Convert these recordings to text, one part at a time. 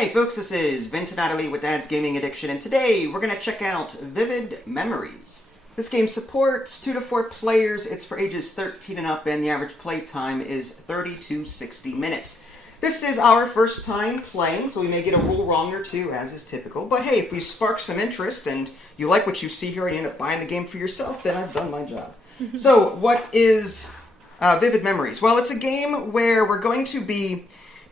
Hey folks, this is Vince and Natalie with Dad's Gaming Addiction, and today we're going to check out Vivid Memories. This game supports 2 to 4 players, it's for ages 13 and up, and the average play time is 30 to 60 minutes. This is our first time playing, so we may get a rule wrong or two, as is typical. But hey, if we spark some interest and you like what you see here and you end up buying the game for yourself, then I've done my job. So, what is Vivid Memories? Well, it's a game where we're going to be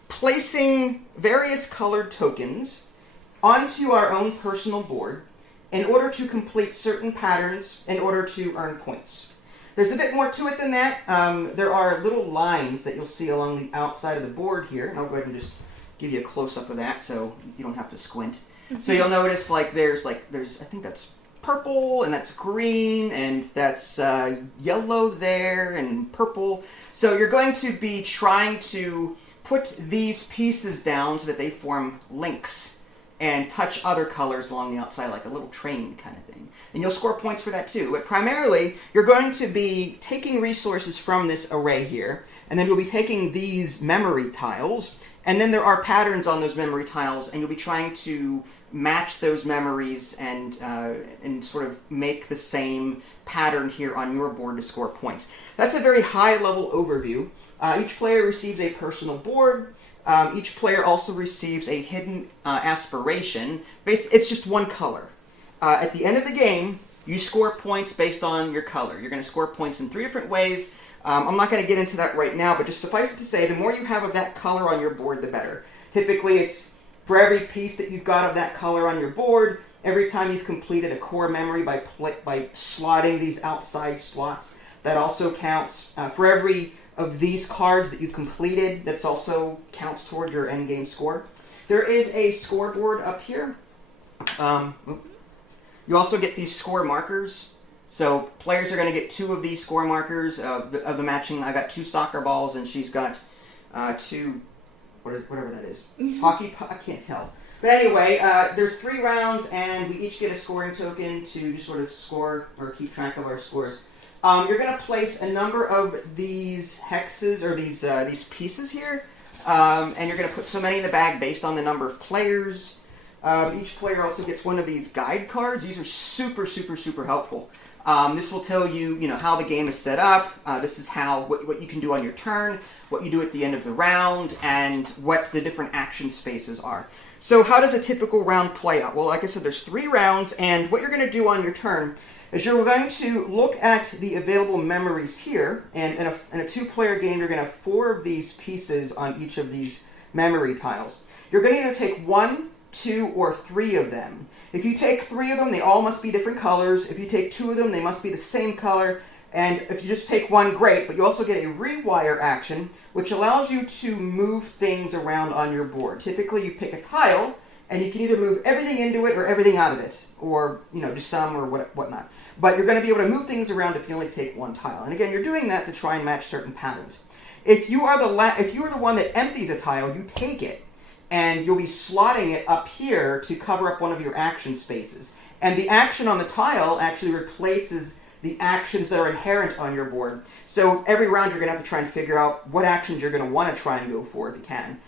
placing various colored tokens onto our own personal board in order to complete certain patterns in order to earn points. There's a bit more to it than that. There are little lines that you'll see along the outside of the board here. And I'll go ahead and just give you a close-up of that so you don't have to squint. So you'll notice there's I think that's purple, and that's green, and that's yellow there, and purple. So you're going to be trying to put these pieces down so that they form links and touch other colors along the outside, like a little train kind of thing. And you'll score points for that too. But primarily, you're going to be taking resources from this array here, and then you'll be taking these memory tiles, and then there are patterns on those memory tiles, and you'll be trying to match those memories and sort of make the same pattern here on your board to score points. That's a very high-level overview. Each player receives a personal board. Each player also receives a hidden aspiration. It's just one color. At the end of the game, you score points based on your color. You're going to score points in 3 different ways. I'm not going to get into that right now, but just suffice it to say, the more you have of that color on your board, the better. Typically, it's for every piece that you've got of that color on your board, every time you've completed a core memory by slotting these outside slots, that also counts. For every of these cards that you've completed, that's also counts toward your end game score. There is a scoreboard up here. You also get these score markers. So players are going to get 2 of these score markers of the matching. I got 2 soccer balls, and she's got 2, whatever that is. Hockey, I can't tell. But anyway, there's 3 rounds, and we each get a scoring token to just sort of score or keep track of our scores. You're going to place a number of these hexes, or these pieces here, and you're going to put so many in the bag based on the number of players. Each player also gets one of these guide cards. These are super, super, super helpful. This will tell you, how the game is set up. This is what you can do on your turn, what you do at the end of the round, and what the different action spaces are. So how does a typical round play out? Well, like I said, there's 3 rounds, and what you're going to do on your turn is you're going to look at the available memories here, and in a 2-player game, you're going to have 4 of these pieces on each of these memory tiles. You're going to either take 1, 2, or 3 of them. If you take 3 of them, they all must be different colors. If you take 2 of them, they must be the same color. And if you just take 1, great, but you also get a rewire action, which allows you to move things around on your board. Typically, you pick a tile, and you can either move everything into it or everything out of it, or just some or whatnot. But you're going to be able to move things around if you only take 1 tile. And again, you're doing that to try and match certain patterns. If you are the one that empties a tile, you take it, and you'll be slotting it up here to cover up one of your action spaces. And the action on the tile actually replaces the actions that are inherent on your board. So every round you're going to have to try and figure out what actions you're going to want to try and go for if you can.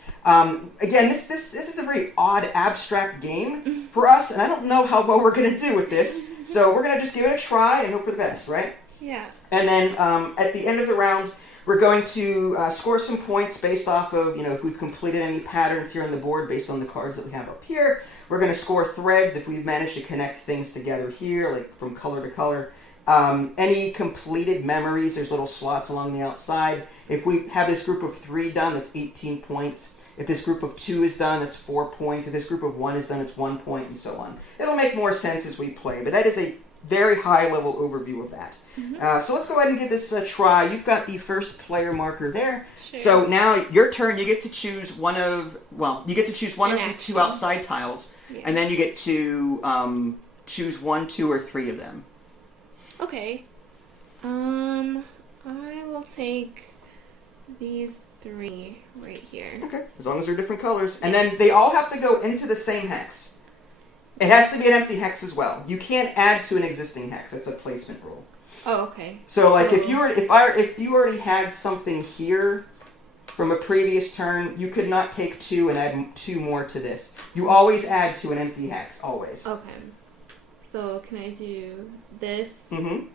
Again, this is a very odd, abstract game for us, and I don't know how well we're going to do with this. So we're going to just give it a try and hope for the best, right? Yeah. And then at the end of the round, we're going to score some points based off of, if we've completed any patterns here on the board based on the cards that we have up here. We're going to score threads if we've managed to connect things together here, like from color to color. Any completed memories, there's little slots along the outside. If we have this group of 3 done, that's 18 points. If this group of 2 is done, that's 4 points. If this group of 1 is done, it's 1 point, and so on. It'll make more sense as we play, but that is a very high-level overview of that. So let's go ahead and give this a try. You've got the first player marker there. Sure. So now your turn, you get to choose one of the 2 outside tiles, and then you get to choose 1, 2, or 3 of them. Okay. I will take these 3 right here. Okay, as long as they're different colors. And then they all have to go into the same hex. It has to be an empty hex as well. You can't add to an existing hex. That's a placement rule. Oh, okay. So, like, if you already had something here, from a previous turn, you could not take 2 and add 2 more to this. You always add to an empty hex, always. Okay. So can I do this? Mm-hmm.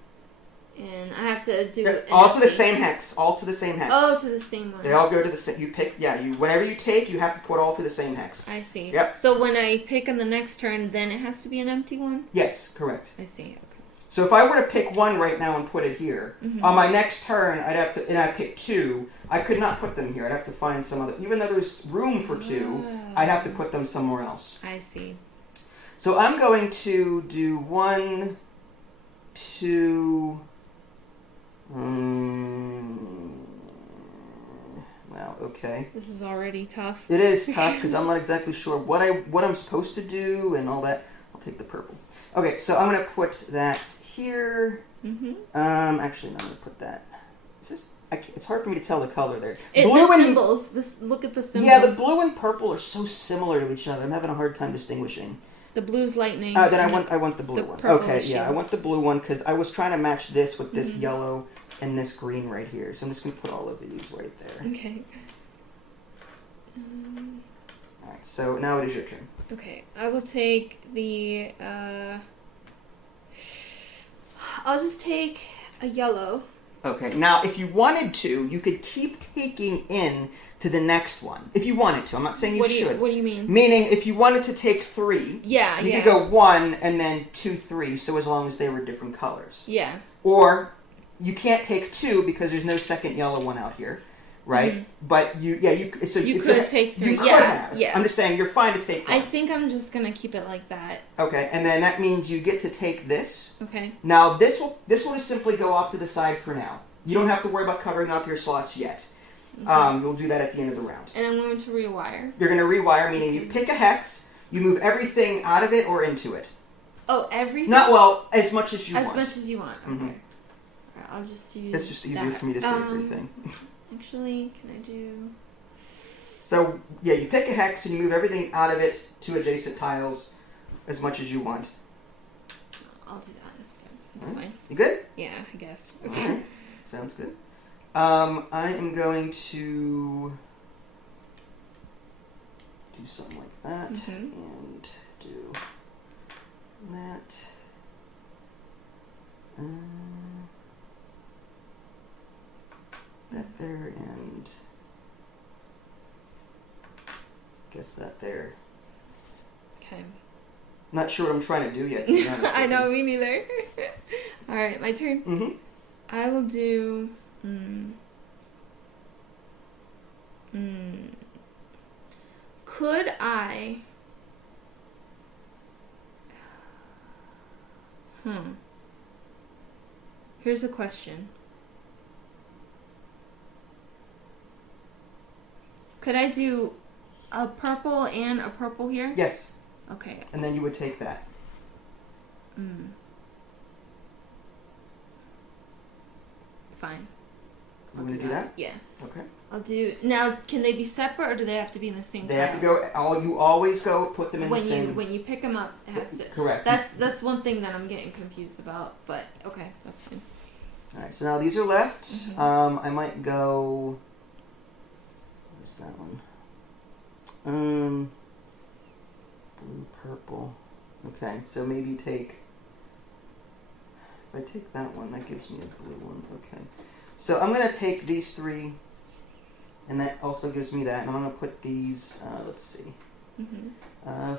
And I have to do all to the same hex. All to the same hex. Oh, to the same one. They all go to the same. You pick. Yeah. Whenever you take, you have to put all to the same hex. I see. Yep. So when I pick on the next turn, then it has to be an empty one. Yes, correct. I see. Okay. So if I were to pick 1 right now and put it here, on my next turn, I'd have to, and I pick 2. I could not put them here. I'd have to find some other. Even though there's room for 2, I'd have to put them somewhere else. I see. So I'm going to do 1, 2. Well, okay. This is already tough. It is tough because I'm not exactly sure what I'm supposed to do and all that. I'll take the purple. Okay, so I'm gonna put that here. Actually, no, I'm gonna put that. It's just it's hard for me to tell the color there. The symbols. Look at the symbols. Yeah, the blue and purple are so similar to each other. I'm having a hard time distinguishing. The blue's lightning. Then I want the blue one. Okay, yeah, I want the blue one because I was trying to match this with this yellow and this green right here. So I'm just going to put all of these right there. Okay. Alright, so now it is your turn. Okay, I will take the, I'll just take a yellow. Okay, now if you wanted to, you could keep taking in to the next one. If you wanted to. I'm not saying you should. What do you mean? Meaning, if you wanted to take 3, you could go 1 and then 2, 3, so as long as they were different colors. Yeah. Or, you can't take 2 because there's no second yellow one out here, right? But you could take 3. You could have. Yeah. I'm just saying, you're fine to take 1. I think I'm just gonna keep it like that. Okay, and then that means you get to take this. Okay. Now, this will just simply go off to the side for now. You don't have to worry about covering up your slots yet. We'll do that at the end of the round. And I'm going to rewire. You're going to rewire, meaning you pick a hex, you move everything out of it or into it. Oh, everything? Not, well, as much as you want. As much as you want, okay. Alright, I'll just use It's just easier for me to see everything. Actually, can I do... So, yeah, you pick a hex and you move everything out of it to adjacent tiles as much as you want. I'll do that instead. That's fine. You good? Yeah, I guess. Alright, sounds good. I am going to do something like that and do that. That there and guess that there. Okay. Not sure what I'm trying to do yet. To be honest I know, me neither. Alright, my turn. I will do... Could I... Here's a question. Could I do a purple and a purple here? Yes. Okay. And then you would take that. Fine. You want to do that? Yeah. Okay. I'll do... Now, can they be separate or do they have to be in the same They tile? have to go... You always go put them in the same... When you pick them up, it has to... Correct. That's one thing that I'm getting confused about, but okay, that's fine. Alright, so now these are left. I might go... What is that one? Blue, purple. Okay, so maybe take... If I take that one, that gives me a blue one. Okay. So I'm going to take these 3, and that also gives me that, and I'm going to put these, let's see.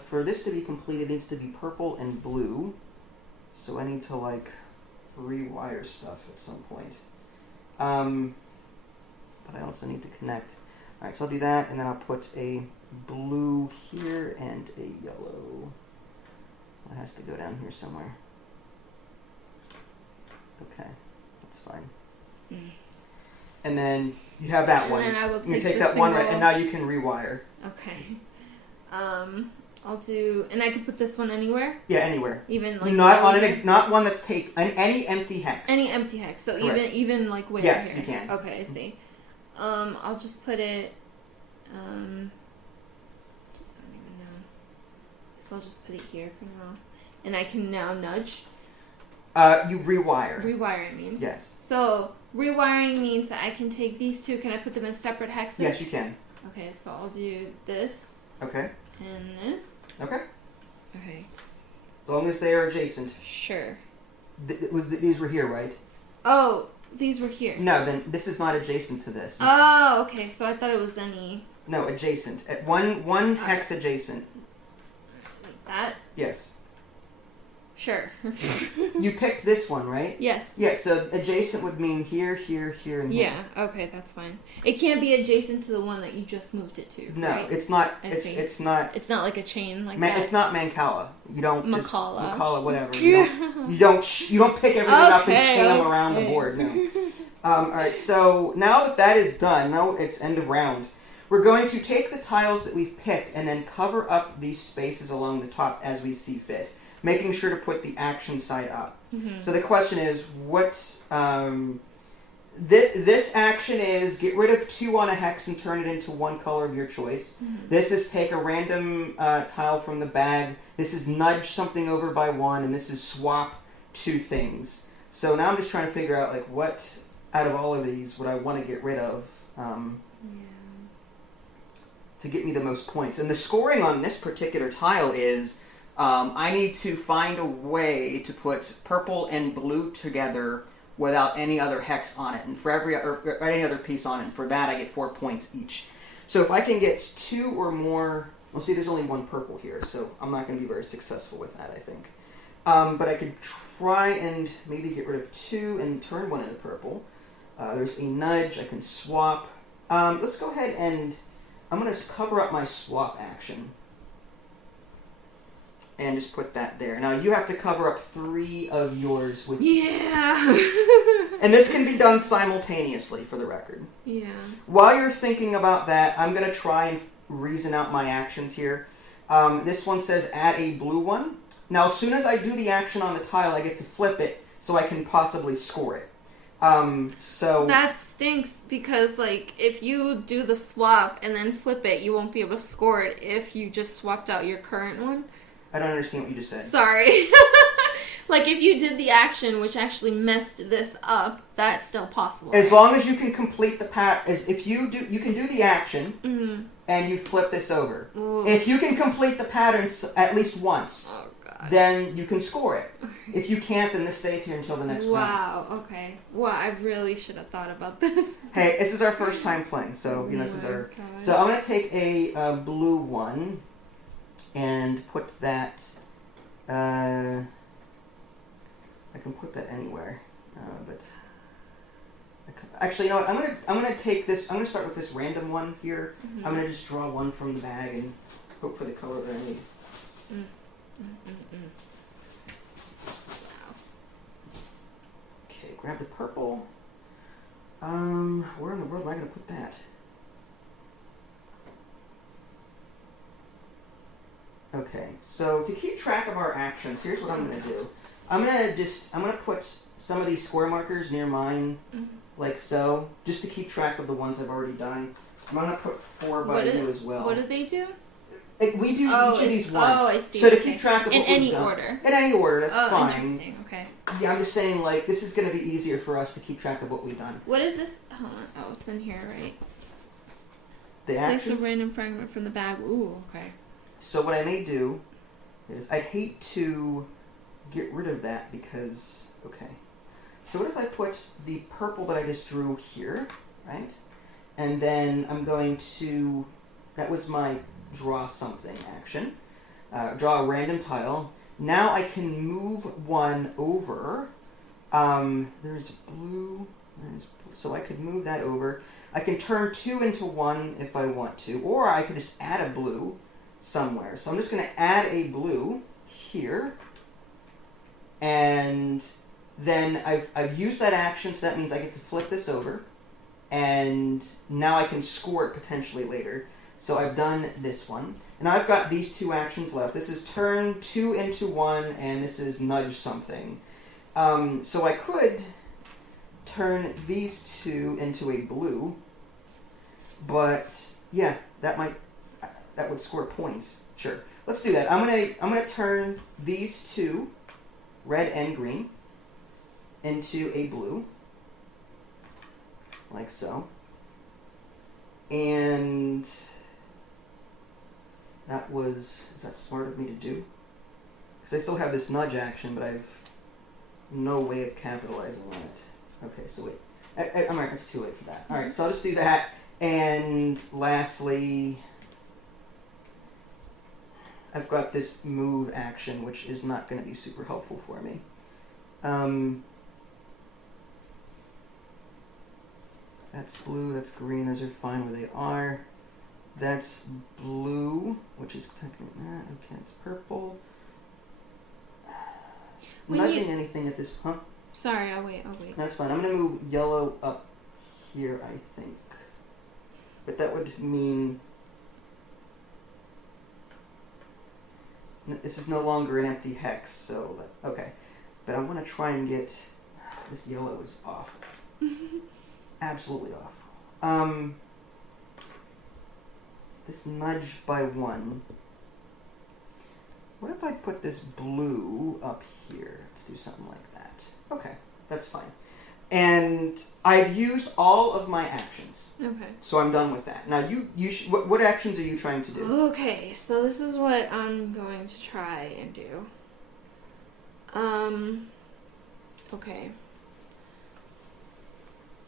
For this to be complete, it needs to be purple and blue, so I need to, like, rewire stuff at some point. But I also need to connect. Alright, so I'll do that, and then I'll put a blue here and a yellow. It has to go down here somewhere. Okay, that's fine. And then you have that one. And then I will you take that one right, and now you can rewire. Okay. I'll do, and I can put this one anywhere. Yeah, anywhere. Even like not on not one that's any empty hex. Any empty hex. So correct. even like where yes, here. you can. Okay, I see. I'll just put it. Just don't even know. So I'll just put it here for now, and I can now nudge. You rewire. Rewire, I mean. Yes. So, rewiring means that I can take these two. Can I put them in separate hexes? Yes, you can. Okay, so I'll do this. Okay. And this. Okay. Okay. As long as they are adjacent. Sure. These were here, right? Oh, these were here. No, then this is not adjacent to this. Oh, okay. So I thought it was any... No, adjacent. At one hex adjacent. Like that? Yes. Sure. You picked this one, right? Yes. Yeah, so adjacent would mean here, here, here, and here. Yeah, okay, that's fine. It can't be adjacent to the one that you just moved it to, No, right? it's not. It's not. It's not like a chain like that. It's not Mancala. You don't Mancala. Mancala, whatever. You don't pick everything up and chain them around the board. No. All right. So now that is done, now it's end of round. We're going to take the tiles that we've picked and then cover up these spaces along the top as we see fit, making sure to put the action side up. Mm-hmm. So the question is, what this action is get rid of 2 on a hex and turn it into one color of your choice. Mm-hmm. This is take a random tile from the bag. This is nudge something over by 1, and this is swap 2 things. So now I'm just trying to figure out like what out of all of these would I want to get rid of to get me the most points. And the scoring on this particular tile is I need to find a way to put purple and blue together without any other hex on it, and for or any other piece on it. And for that, I get 4 points each. So if I can get 2 or more, well, see, there's only 1 purple here, so I'm not going to be very successful with that, I think. But I could try and maybe get rid of 2 and turn 1 into purple. There's a nudge. I can swap. Let's go ahead and I'm going to cover up my swap action. And just put that there. Now you have to cover up 3 of yours with... Yeah! And this can be done simultaneously, for the record. Yeah. While you're thinking about that, I'm going to try and reason out my actions here. This one says add a blue one. Now as soon as I do the action on the tile, I get to flip it so I can possibly score it. So... That stinks because, like, if you do the swap and then flip it, you won't be able to score it if you just swapped out your current one. I don't understand what you just said. Sorry. Like, if you did the action, which actually messed this up, that's still possible. As long as you can complete the if you can do the action, mm-hmm. and you flip this over. Ooh. If you can complete the patterns at least once, then you can score it. If you can't, then this stays here until the next round. Wow, okay. Well, I really should have thought about this. Hey, this is our first time playing, so, this is our... Gosh. So I'm going to take a blue one and put that... I can put that anywhere, but... Actually, you know what? I'm gonna take this. I'm gonna start with this random one here. Mm-hmm. I'm gonna just draw one from the bag and hope for the color that I need. Okay, grab the purple. Where in the world am I gonna put that? Okay, so to keep track of our actions, here's what I'm gonna do. I'm gonna put some of these square markers near mine. Mm-hmm. Like so, just to keep track of the ones I've already done. I'm going to put 4 by you as well. What do they do? We do each of these once. Oh, I see. So to keep track of what in we've done. any order. In any order, that's fine. Interesting. Okay. Yeah, I'm just saying, like, this is going to be easier for us to keep track of what we've done. What is this? Hold on. Oh, it's in here, right? The actions? Place a random fragment from the bag. Ooh, okay. So what I may do is, I'd hate to get rid of that because, okay. So what if I put the purple that I just drew here, right? And then I'm going to, that was my draw something action. Draw a random tile. Now I can move one over. There's blue, so I could move that over. I can turn 2 into 1 if I want to, or I could just add a blue somewhere. So I'm just going to add a blue here, and then I've used that action, so that means I get to flip this over, and now I can score it potentially later. So I've done this one, and I've got these 2 actions left. This is turn 2 into 1, and this is nudge something. So I could turn these 2 into a blue, but yeah, that would score points. Sure, let's do that. I'm gonna turn these 2, red and green. into a blue, like so. And is that smart of me to do? Because I still have this nudge action, but I've no way of capitalizing on it. Okay, so wait. I'm right, it's too late for that. Alright, so I'll just do that. And lastly, I've got this move action, which is not going to be super helpful for me. That's blue, that's green, those are fine where they are. That's blue, which is technically that. Okay, it's purple. Nudging anything at this, huh? Sorry, I'll wait. That's fine. I'm going to move yellow up here, I think. But that would mean this is no longer an empty hex, so okay. But I want to try and get this yellow is awful. Absolutely awful. This nudge by 1. What if I put this blue up here? Let's do something like that. Okay, that's fine. And I've used all of my actions. Okay. So I'm done with that. Now what actions are you trying to do? Okay, so this is what I'm going to try and do. Okay.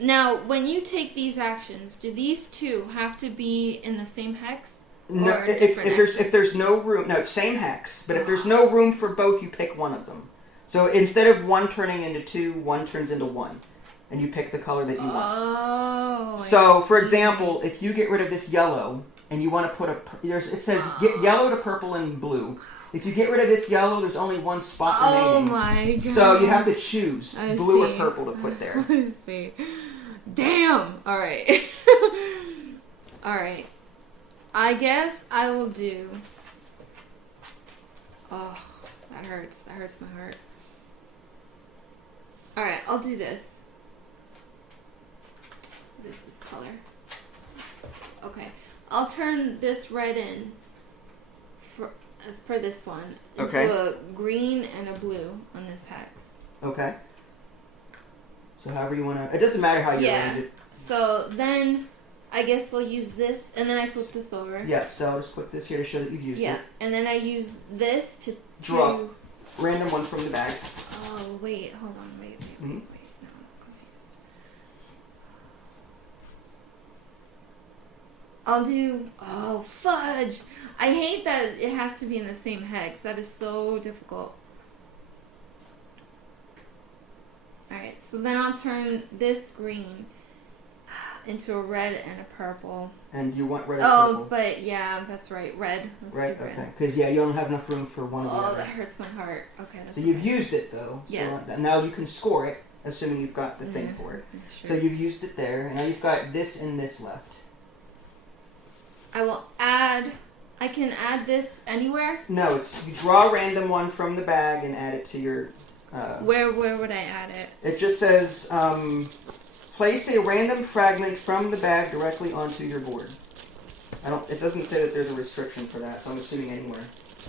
Now, when you take these actions, do these two have to be in the same hex? No, if there's no room, no, same hex, but if there's no room for both, you pick one of them. So instead of one turning into 2, one turns into 1. And you pick the color that you want. Oh. So, for example, if you get rid of this yellow, and you want to put it says get yellow to purple and blue. If you get rid of this yellow, there's only one spot remaining. Oh my god. So you have to choose blue or purple to put there. I see. Damn! Alright. Alright. I guess I will do... Oh, that hurts. That hurts my heart. Alright, I'll do this. What is this color? Okay. I'll turn this red in, as per this one, into a green and a blue on this hex. Okay. So however you want to... It doesn't matter how you arrange it. So then I guess I'll use this, and then I flip this over. Yeah, so I'll just put this here to show that you've used it. Yeah, and then I use this to... Draw random one from the bag. Oh, wait, hold on, wait. No, I'm confused. I'll do... Oh, fudge! I hate that it has to be in the same hex. That is so difficult. Alright, so then I'll turn this green into a red and a purple. And you want red or purple? Oh, but yeah, that's right. Red. Right, okay. Because, yeah, you don't have enough room for one of the other. Oh, that hurts my heart. Okay. So you've used it, though. Yeah. So now you can score it, assuming you've got the thing for it. Sure. So you've used it there, and now you've got this and this left. I will add... I can add this anywhere? No, you draw a random one from the bag and add it to your... Where would I add it? It just says, place a random fragment from the bag directly onto your board. It doesn't say that there's a restriction for that, so I'm assuming anywhere.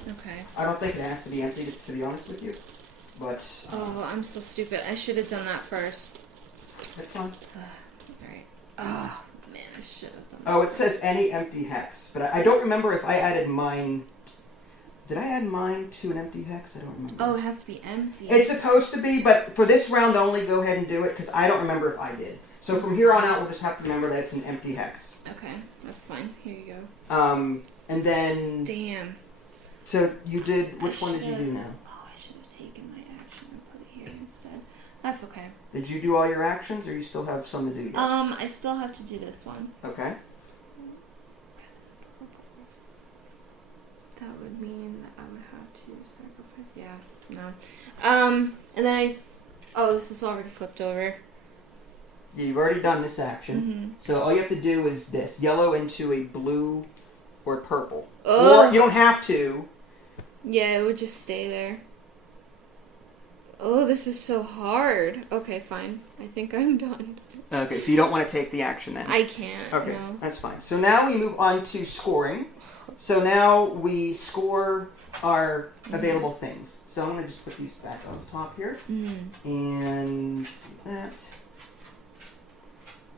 Okay. I don't think it has to be empty, to be honest with you. But... Oh, I'm so stupid. I should have done that first. That's fine. Alright. Oh, man, I should have done that. Oh, it says any empty hex, but I don't remember if I added mine... Did I add mine to an empty hex? I don't remember. Oh, it has to be empty. It's supposed to be, but for this round only, go ahead and do it, because I don't remember if I did. So from here on out, we'll just have to remember that it's an empty hex. Okay, that's fine. Here you go. And then... Damn. So you did... Which one did you do now? Oh, I should have taken my action and put it here instead. That's okay. Did you do all your actions, or you still have some to do yet? I still have to do this one. Okay. That would mean that I would have to sacrifice. Yeah, no. And then oh, this is already flipped over. Yeah, you've already done this action. Mm-hmm. So all you have to do is this. Yellow into a blue or purple. Oh. Or you don't have to. Yeah, it would just stay there. Oh, this is so hard. Okay, fine. I think I'm done. Okay, so you don't want to take the action then? I can't. Okay, no. That's fine. So now we move on to scoring. So now we score our available things. So I'm going to just put these back on top here. And that.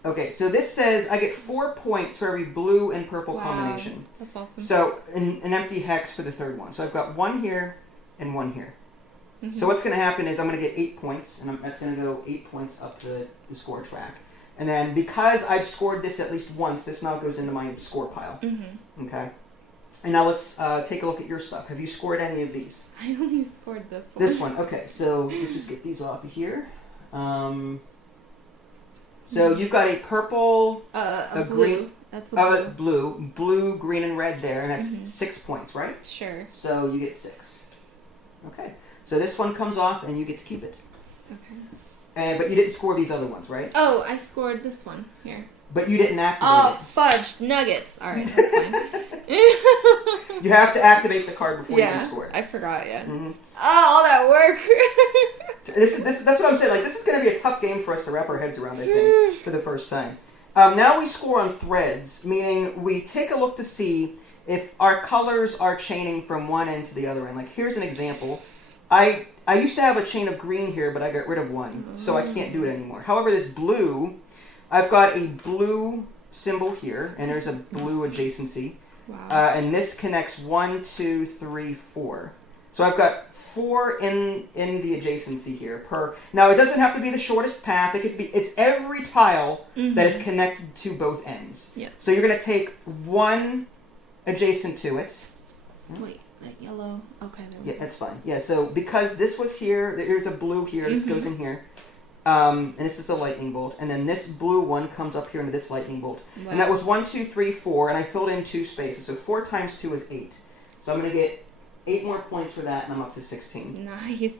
Okay, so this says I get 4 points for every blue and purple combination. That's awesome. So an empty hex for the third one. So I've got 1 here and 1 here. So what's going to happen is I'm going to get 8 points, and that's going to go 8 points up the score track. And then because I've scored this at least once, this now goes into my score pile. Okay. And now let's take a look at your stuff. Have you scored any of these? I only scored this one. This one. Okay, so let's just get these off of here. So you've got a purple, a green. That's a blue, green, and red there, and that's 6 points, right? Sure. So you get 6. Okay. So this one comes off, and you get to keep it. Okay. But you didn't score these other ones, right? Oh, I scored this one here. But you didn't activate Oh, it. fudge nuggets! All right, that's fine. You have to activate the card before you can score it. I forgot. Yeah. Oh, all that work. That's what I'm saying. Like, this is going to be a tough game for us to wrap our heads around, I think, for the first time. Now we score on threads, meaning we take a look to see if our colors are chaining from one end to the other end. Like, here's an example. I used to have a chain of green here, but I got rid of one, so I can't do it anymore. However, this blue, I've got a blue symbol here, and there's a blue adjacency. Wow. And this connects 1, 2, 3, 4. So I've got 4 in the adjacency here per. Now it doesn't have to be the shortest path. It could be. It's every tile that is connected to both ends. Yeah. So you're going to take 1 adjacent to it. Wait, that yellow. Okay. There we Yeah, go. that's fine. Yeah. So because this was here, there's a blue here. This goes in here. And this is a lightning bolt, and then this blue one comes up here into this lightning bolt. Wow. And that was 1, 2, 3, 4, and I filled in 2 spaces. So 4 times 2 is 8. So I'm going to get 8 more points for that, and I'm up to 16. Nice.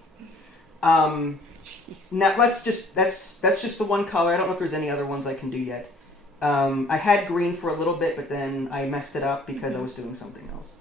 Now that's just the one color. I don't know if there's any other ones I can do yet. I had green for a little bit, but then I messed it up because I was doing something else.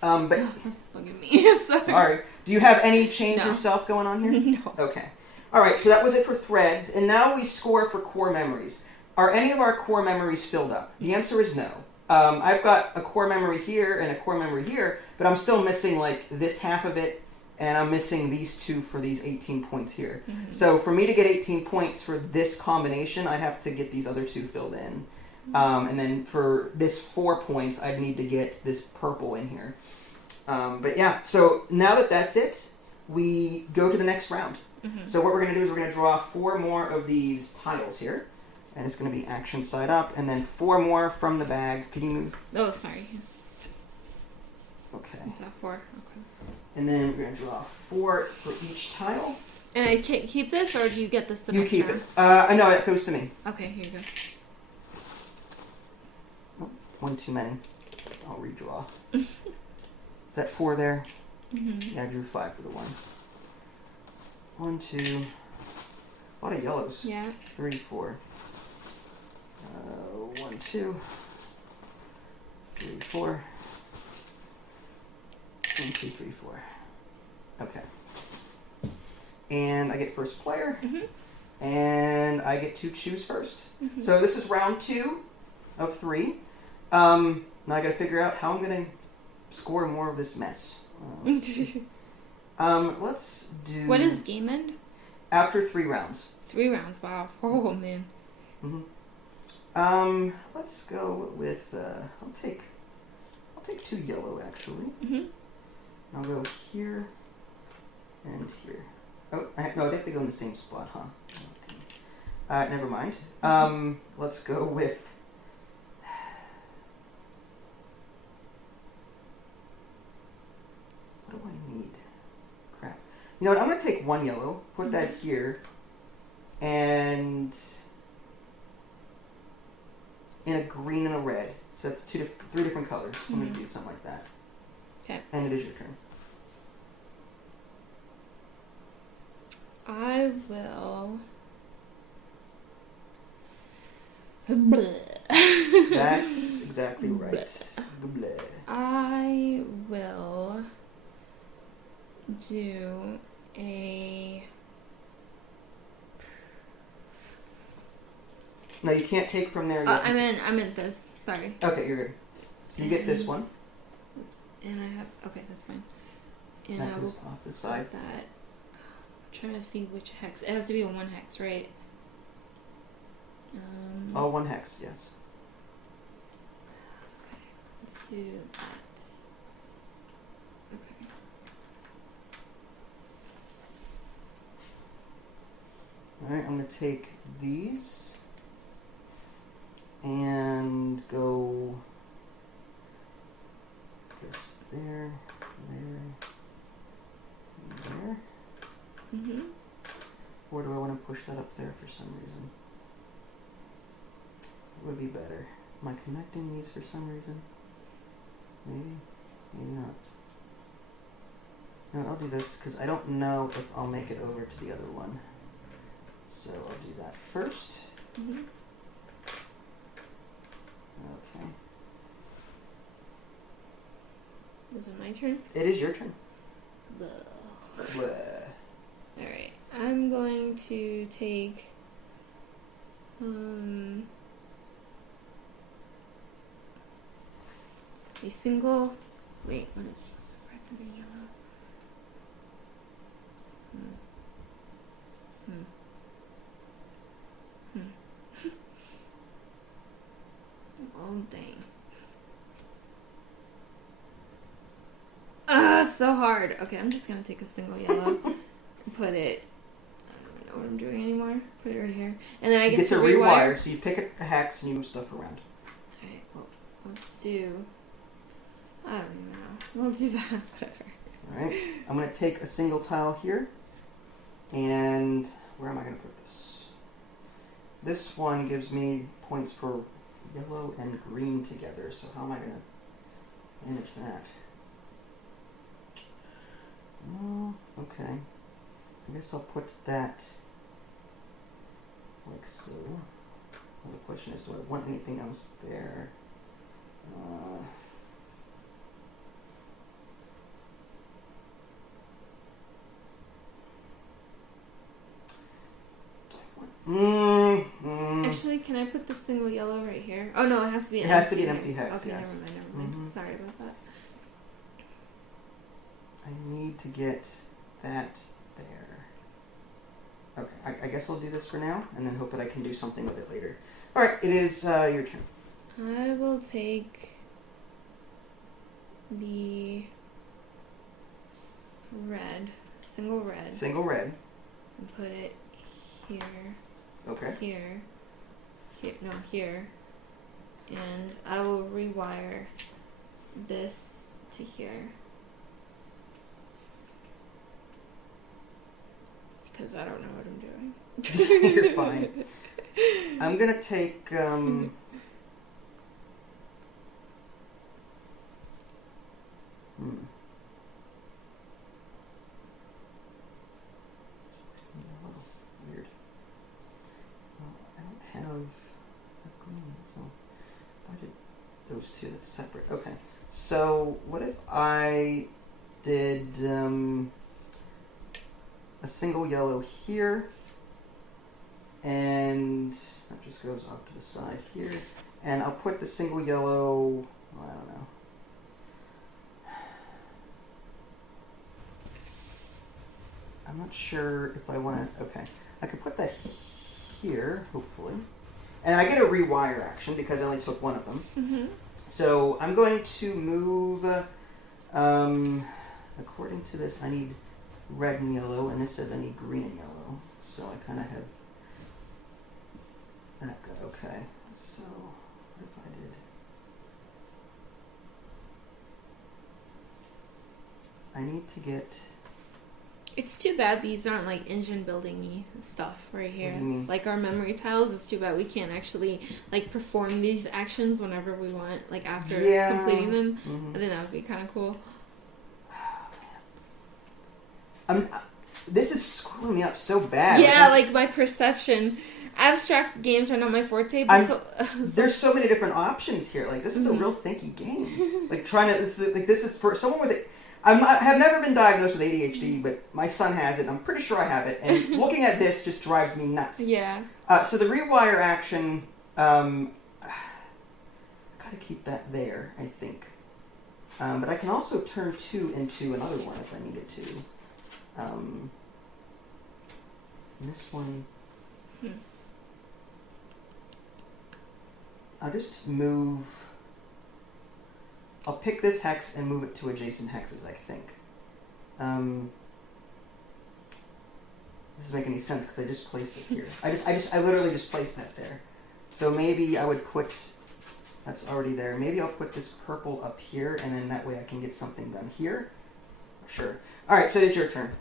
But That's bugging me. sorry. Do you have any change No. yourself going on here? No. Okay. All right. So that was it for threads, and now we score for core memories. Are any of our core memories filled up? The answer is no. I've got a core memory here and a core memory here, but I'm still missing like this half of it, and I'm missing these 2 for these 18 points here. So for me to get 18 points for this combination, I'd have to get these other 2 filled in. And then for this 4 points, I'd need to get this purple in here. But yeah, so now that that's it, we go to the next round. So what we're going to do is we're going to draw 4 more of these tiles here. And it's going to be action side up, and then 4 more from the bag. Can you move? Oh, sorry. Okay. Is that 4? Okay. And then we're going to draw 4 for each tile. And I can't keep this, or do you get this the You next keep round? it. I know, it goes to me. Okay, here you go. Oh, 1 too many. I'll redraw. Is that 4 there? Yeah, I drew 5 for the 1. 1, 2. A lot of yellows. Yeah. 3, 4. 1, 2. 3, 4. 1, 2, 3, 4. Okay. And I get first player. And I get to choose first. So this is round 2 of 3. Now I gotta figure out how I'm gonna score more of this mess. Let's do... What is game end? After 3 rounds. 3 rounds. Wow. Oh man. Let's go with, I'll take 2 yellow, actually. I'll go here and here. Oh, no, they have to go in the same spot, huh? Never mind. Let's go with... What do I need? Crap. You know what, I'm going to take 1 yellow, put that here, and... in a green and a red. So that's 3 different colors. I'm going to do something like that. Okay. And it is your turn. I will. That's exactly right. Bleh. I will do a. No, you can't take from there yet. I'm in this. Sorry. Okay, you're good. So you get this one. And I have, okay, that's fine. And that I will goes off the side. put that. I'm trying to see which hex. It has to be a 1 hex, right? All 1 hex, yes. Okay, let's do that. Okay. Alright, I'm going to take these and go this there, there. Mm-hmm. Or do I want to push that up there for some reason? It would be better. Am I connecting these for some reason? Maybe? Maybe not. No, I'll do this because I don't know if I'll make it over to the other one. So I'll do that first. Mm-hmm. Okay. Is it my turn? It is your turn. Blah. Bleh. Alright, I'm going to take a single, wait, what is this? Red and yellow. Oh, dang. So hard. Okay, I'm just gonna take a single yellow and put it, I don't even know what I'm doing anymore. Put it right here. And then I get to rewire. So you pick a hex and you move stuff around. Alright, well, we'll just do, I don't even know. We'll do that, whatever. Alright, I'm going to take a single tile here, and where am I going to put this? This one gives me points for yellow and green together, so how am I going to manage that? Oh, okay. I guess I'll put that like so. Well, the question is, do I want anything else there? Actually, can I put the single yellow right here? Oh no, it has to be an empty hex. Okay, yes. never mind. Mm-hmm. Sorry about that. I need to get that there. Okay, I guess I'll do this for now, and then hope that I can do something with it later. Alright, it is your turn. I will take the red, single red, and put it here. Okay. Here, no, here, and I will rewire this to here because I don't know what I'm doing. You're fine. I'm gonna take Weird. Well, I don't have a green, so I did those two. That's separate. Okay. So what if I did a single yellow here, and that just goes off to the side here, and I'll put the single yellow. I don't know. I'm not sure if I want to. Okay, I could put that here, hopefully, and I get a rewire action because I only took one of them. Mm-hmm. So I'm going to move. According to this, I need red and yellow, and this says I need green and yellow. So I kind of have that good. Okay. So what if I did? I need to get. It's too bad these aren't like engine building-y stuff right here. What do you mean? Like our memory tiles, it's too bad we can't actually like perform these actions whenever we want, like after completing them. Mm-hmm. I think that would be kind of cool. This is screwing me up so bad. Yeah, like my perception. Abstract games are not my forte, but there's so many different options here. Like this is a real thinky game. Like trying to this is for someone with it. I have never been diagnosed with ADHD, but my son has it. I'm pretty sure I have it, and looking at this just drives me nuts. Yeah. So the rewire action, I gotta keep that there. I think. But I can also turn 2 into another one if I needed to. And this one... I'll just move... I'll pick this hex and move it to adjacent hexes, I think. This doesn't make any sense because I just placed this here. I literally just placed that there. So maybe I would put... That's already there. Maybe I'll put this purple up here, and then that way I can get something done here. Sure. All right, so it's your turn.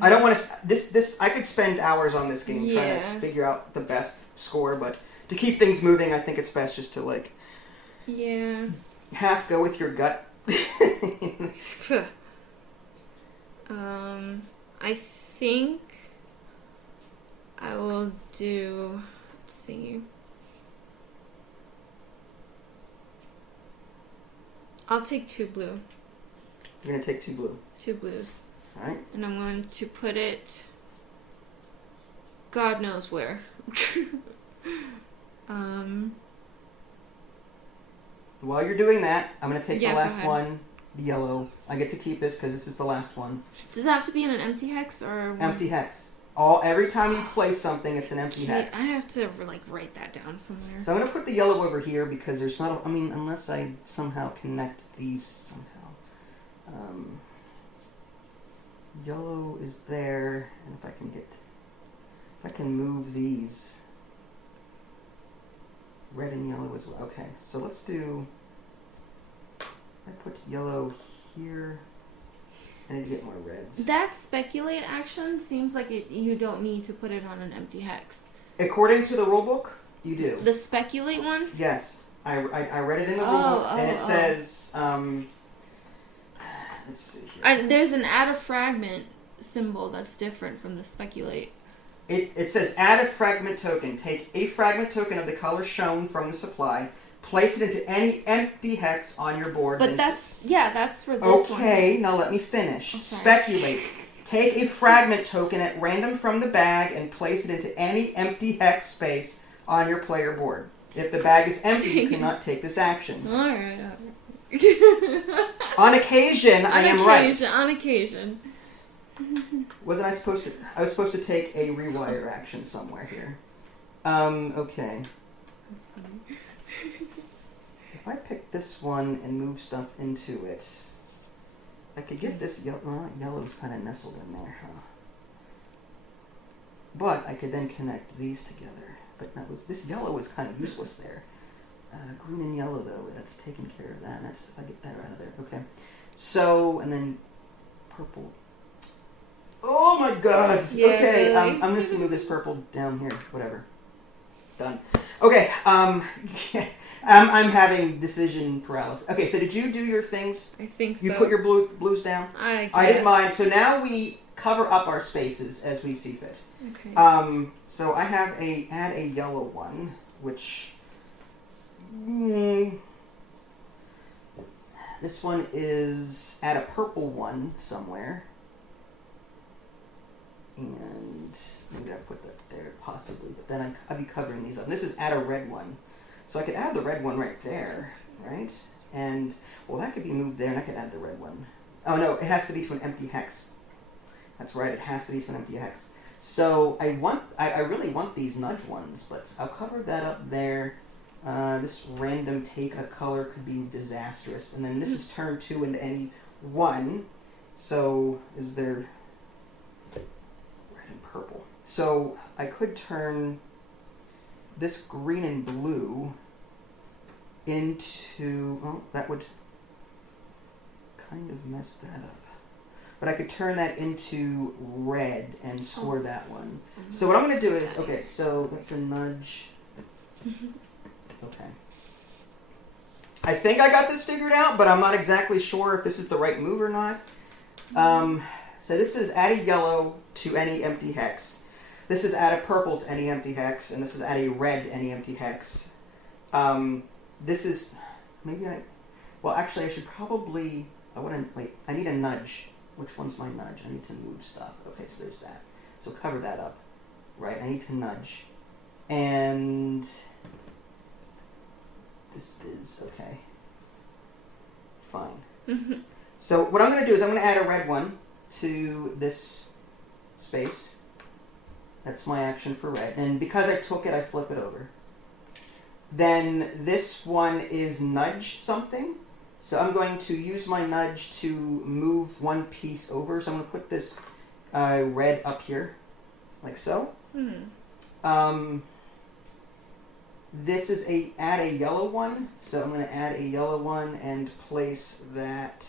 I don't want to... This I could spend hours on this game trying to figure out the best score, but to keep things moving, I think it's best just to, like... Yeah. Half go with your gut. I think I will do... Let's see... I'll take 2 blue. You're going to take 2 blue. 2 blues. Alright. And I'm going to put it... God knows where. While you're doing that, I'm going to take the last go one, the yellow. I get to keep this because this is the last one. Does it have to be in an empty hex or... Empty hex. Every time you place something, it's an empty hex. I have to, like, write that down somewhere. So I'm going to put the yellow over here because there's not... unless I somehow connect these somehow. Yellow is there, and if I can move these... Red and yellow as well. Okay, so let's do... I put yellow here. I need to get more reds. That speculate action seems like you don't need to put it on an empty hex. According to the rulebook, you do. The speculate one? Yes. I read it in the rulebook, and it says... let's see here. There's an add a fragment symbol that's different from the speculate. It says add a fragment token. Take a fragment token of the color shown from the supply. Place it into any empty hex on your board. But that's for this one. Okay, now let me finish. Speculate. Take a fragment token at random from the bag and place it into any empty hex space on your player board. If the bag is empty, you cannot take this action. Alright. On occasion, I am right. On occasion. Wasn't I supposed to... I was supposed to take a rewire action somewhere here. Okay. That's funny. If I pick this one and move stuff into it, I could get this yellow... Well, yellow's kind of nestled in there, huh? But I could then connect these together. But this yellow is kind of useless there. Green and yellow, though, that's taking care of that. That's if I get that out of there. Okay. So, and then purple... Oh my god! Yeah, okay, really? I'm just gonna move this purple down here. Whatever. Done. Okay, I'm having decision paralysis. Okay, so did you do your things? I think so. You put your blues down? I guess. I did mine. So now we cover up our spaces as we see fit. Okay. So I have add a yellow one, which... this one is add a purple one somewhere. And maybe I put that there, possibly, but then I'd be covering these up. This is add a red one. So I could add the red one right there, right? And, well, that could be moved there, and I could add the red one. Oh, no, it has to be to an empty hex. That's right, it has to be to an empty hex. So I really want these nudge ones, but I'll cover that up there. This random take a color could be disastrous. And then this is turn 2 into any one. So is there... purple. So I could turn this green and blue into... Oh, that would kind of mess that up. But I could turn that into red and score that one. So what I'm going to do is... Okay, so that's a nudge. Okay. I think I got this figured out, but I'm not exactly sure if this is the right move or not. So this is add a yellow to any empty hex. This is add a purple to any empty hex, and this is add a red to any empty hex. This is... Maybe I... Well, actually, I should probably... Wait, I need a nudge. Which one's my nudge? I need to move stuff. Okay, so there's that. So cover that up. Right, I need to nudge. And... This is... Okay. fine. So what I'm going to do is I'm going to add a red one to this space. That's my action for red. And because I took it, I flip it over. Then this one is nudge something. So I'm going to use my nudge to move one piece over. So I'm going to put this red up here, like so. This is add a yellow one. So I'm going to add a yellow one and place that.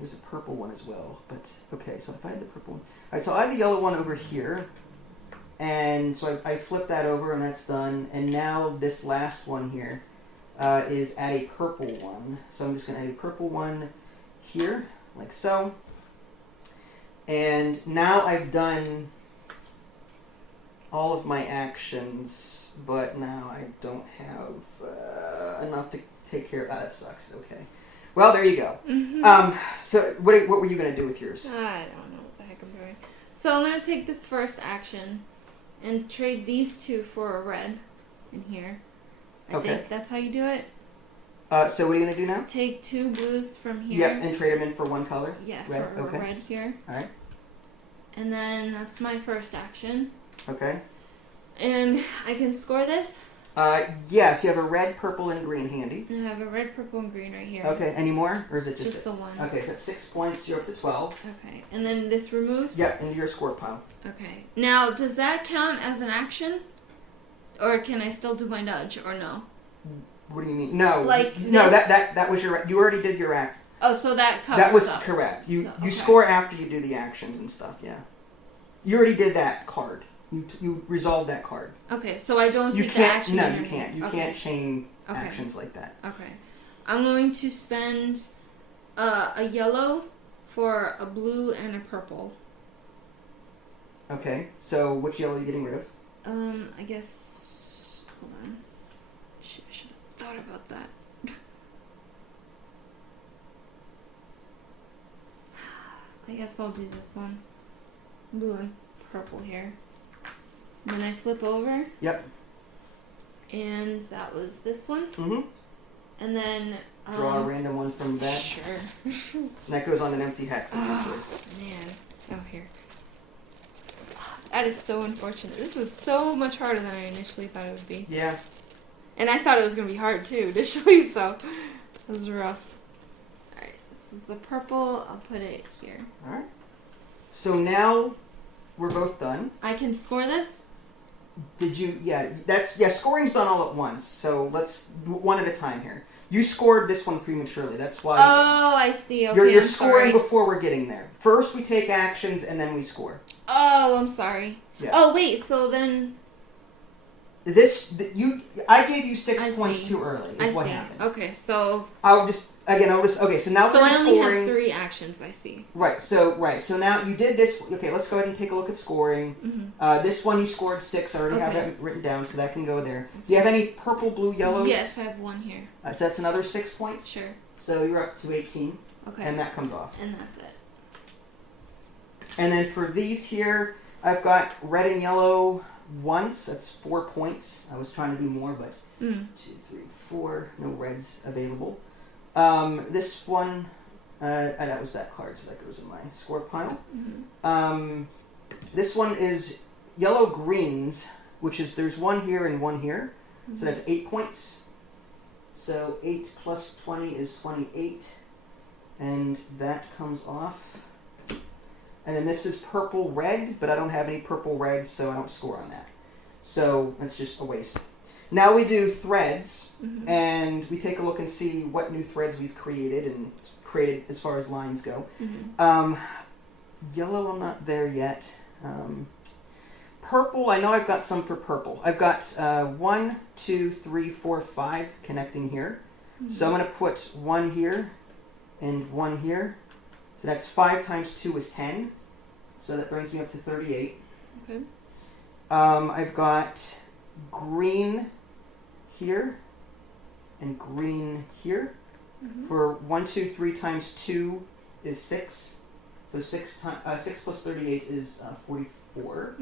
There's a purple one as well, but okay. So if I had the purple one, all right. So I have the yellow one over here. And so I flip that over, and that's done. And now this last one here is add a purple one. So I'm just going to add a purple one here, like so. And now I've done all of my actions, but now I don't have enough to take care of that. That sucks. Okay. Well, there you go. So what were you going to do with yours? I don't know what the heck I'm doing. So I'm going to take this first action and trade these two for a red in here. I think that's how you do it. So what are you going to do now? Take two blues from here. Yep, and trade them in for one color? Yeah, red. for a red here. Alright. And then that's my first action. Okay. And I can score this? Yeah, if you have a red, purple, and green handy. I have a red, purple, and green right here. Okay, any more? Or is it just the one? Okay, so that's 6 points, you're up to 12. Okay, and then this removes? Yep, into your score pile. Okay. Now, does that count as an action? Or can I still do my nudge, or no? What do you mean? No. Like no, that was your... You already did your act. Oh, so that covers That was up. correct. You score after you do the actions and stuff, yeah. You already did that card. You resolved that card. Okay, so I don't take the action. No, you can't. You can't chain actions like that. Okay. I'm going to spend a yellow for a blue and a purple. Okay, so which yellow are you getting rid of? I guess... Hold on. I should have thought about that. I guess I'll do this one. Blue and purple here. Then I flip over. Yep. And that was this one. Mm-hmm. And then... Draw a random one from that. Sure. And that goes on an empty hex. Man. Oh, here. That is so unfortunate. This is so much harder than I initially thought it would be. Yeah. And I thought it was going to be hard, too, initially, so it was rough. Alright, this is a purple. I'll put it here. Alright. So now we're both done. I can score this? Did you... Yeah, scoring's done all at once. So let's... One at a time here. You scored this one prematurely. That's why... Oh, I see. Okay, you're scoring before we're getting there. First we take actions, and then we score. Oh, I'm sorry. Yeah. Oh, wait, so then... I gave you 6 points too early, is what happened. Okay, so... Okay, so now so we're I scoring... only have 3 actions, I see. Right, so now you did this... Okay, let's go ahead and take a look at scoring. Mm-hmm. This one you scored 6, I already have that written down, so that can go there. Do you have any purple, blue, yellows? Yes, I have 1 here. So that's another 6 points? Sure. So you're up to 18. Okay. And that comes off. And that's it. And then for these here, I've got red and yellow once. That's 4 points. I was trying to do more, but 2, 3, 4. No reds available. This one, that was that card, so that goes in my score pile. Mm-hmm. This one is yellow greens, which is there's 1 here and 1 here. Mm-hmm. So that's 8 points. So 8 plus 20 is 28. And that comes off. And then this is purple red, but I don't have any purple reds, so I don't score on that. So that's just a waste. Now we do threads, and we take a look and see what new threads we've created as far as lines go. Yellow, I'm not there yet. Purple, I know I've got some for purple. I've got 1, 2, 3, 4, 5 connecting here. So I'm going to put 1 here and 1 here. So that's 5 times 2 is 10. So that brings me up to 38. Okay. I've got green here and green here. For 1, 2, 3 times 2 is 6. So 6 plus 38 is 44.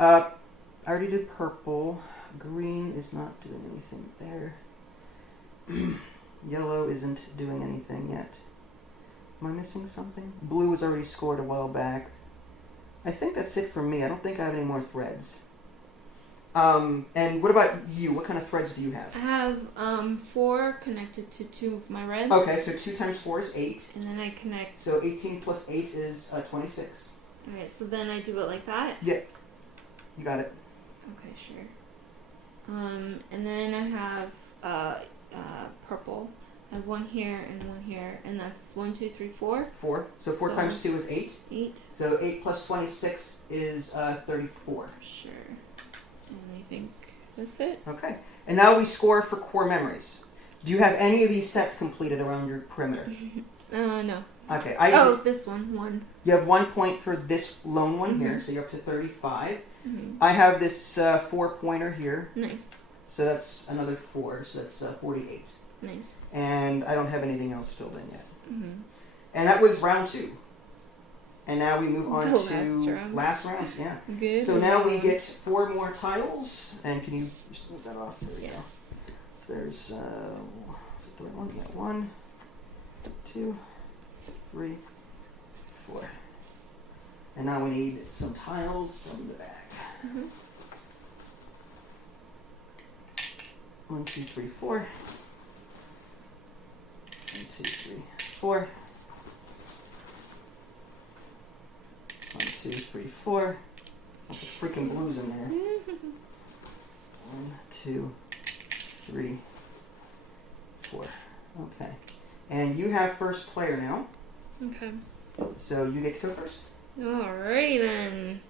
I already did purple. Green is not doing anything there. Yellow isn't doing anything yet. Am I missing something? Blue was already scored a while back. I think that's it for me. I don't think I have any more threads. And what about you? What kind of threads do you have? I have 4 connected to 2 of my reds. Okay, so 2 times 4 is 8. And then I connect. So 18 plus 8 is 26. Alright, so then I do it like that? Yeah. You got it. Okay, sure. And then I have purple. I have 1 here and 1 here, and that's 1, 2, 3, 4. 4. So 4 times 2 is 8. 8. So 8 plus 26 is 34. Sure. And I think that's it. Okay. And now we score for core memories. Do you have any of these sets completed around your perimeter? No. Okay. This one. 1. You have 1 point for this lone one here, so you're up to 35. Mm-hmm. I have this 4-pointer here. Nice. So that's another 4, so that's 48. Nice. And I don't have anything else filled in yet. Mm-hmm. And that was round 2. And now we move on Last to round. last round. Yeah. Good. So now we get 4 more tiles. And can you just move that off? There we go. So there's is it the right one? Yeah. 1, 2, 3, 4. And now we need some tiles from the bag. Mm-hmm. 1, 2, 3, 4. 1, 2, 3, 4. 1, 2, 3, 4. Lots of freaking blues in there. 1, 2, 3, 4. Okay. And you have first player now. Okay. So you get to go first. Alrighty then.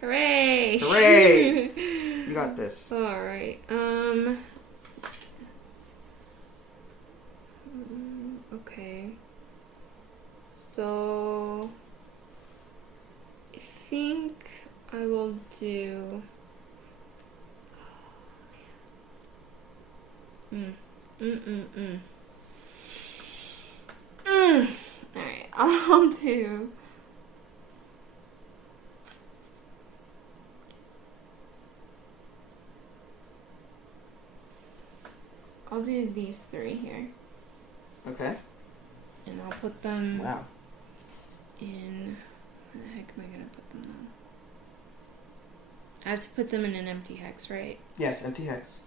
Hooray! Hooray! You got this. Alright. Okay. So I think I will do. Alright, I'll do. I'll do these 3 here. Okay. And I'll put them Wow. in. Where the heck am I gonna put them though? I have to put them in an empty hex, right? Yes, empty hex.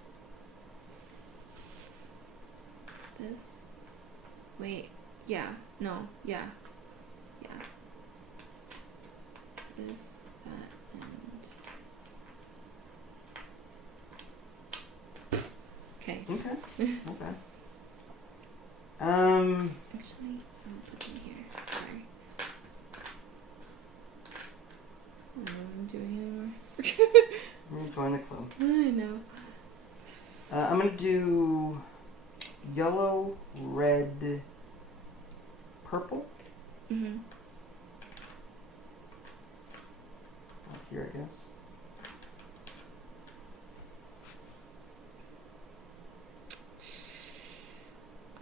This. Wait. Yeah. No. Yeah. Yeah. This, that, and this. Okay. Okay. Okay. Actually, I'm gonna put them here. Sorry. I don't know what I'm doing anymore. We're gonna join the club. I know. I'm gonna do yellow, red, purple. Mm-hmm. Up here, I guess.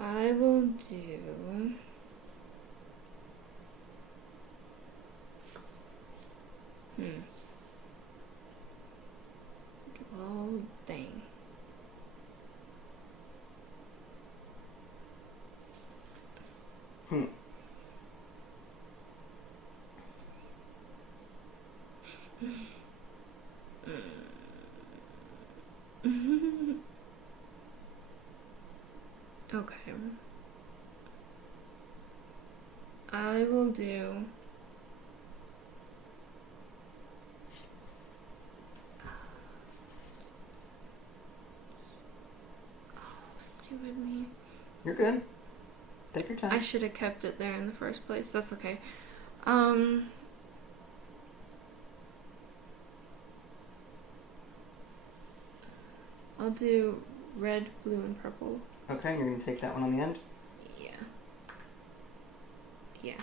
I will do. Well, dang. Okay. I will do. Oh, stupid me. You're good. Take your time. I should have kept it there in the first place. That's okay. I'll do red, blue, and purple. Okay, you're gonna take that one on the end? Yeah. Yeah.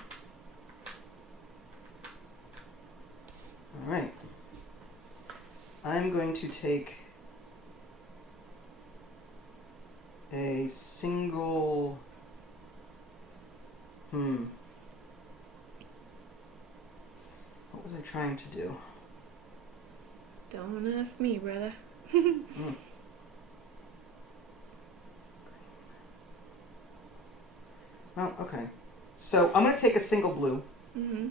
Alright. I'm going to take a single... What was I trying to do? Don't ask me, brother. Oh, okay. So I'm going to take a single blue, Mm-hmm.